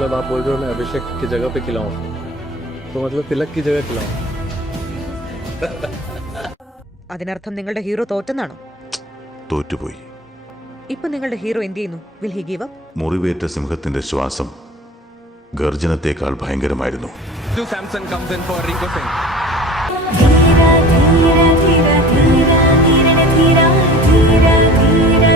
मतलब आप बोल रहे हो मैं अभिषेक की जगह पे खिलाऊं, तो मतलब तिलक की जगह खिलाऊं. അതിനർത്ഥം നിങ്ങളുടെ ഹീറോ തോറ്റെന്നാണോ? തോറ്റുപോയി. ഇപ്പൊ നിങ്ങളുടെ ഹീറോ എന്ത് ചെയ്യുന്നു? Will he give up? മുറിവേറ്റ സിംഹത്തിന്റെ ശ്വാസം ഗർജനത്തേക്കാൾ ഭയങ്കരമായിരുന്നു. Samson comes in for Rico Singh. Dheera Dheera Dheera Dheera Dheera Dheera Dheera Dheera